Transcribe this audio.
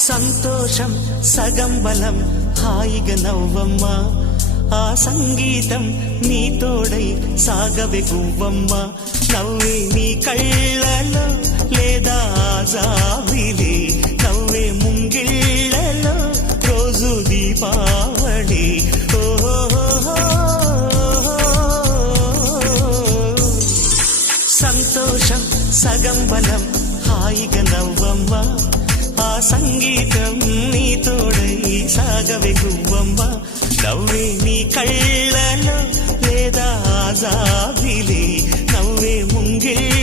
సంతోషం సగం బలం హాయిగా నవ్వమ్మా ఆ సంగీతం నీ తోడై సాగవే గువ్వమ్మ నవ్వే నీ కళ్ళలో లేదా జాబిలి నవ్వే ముంగిళ్ళలో రోజు దీపావళి సంతోషం సగం బలం హాయిగా నవ్వమ్మ ఆ సంగీతం నీ తోడై సాగవే గువ్వమ్మ నవ్వే నీ కళ్ళలో లేదా జాబిలి నవ్వే ముంగిళ్ళలో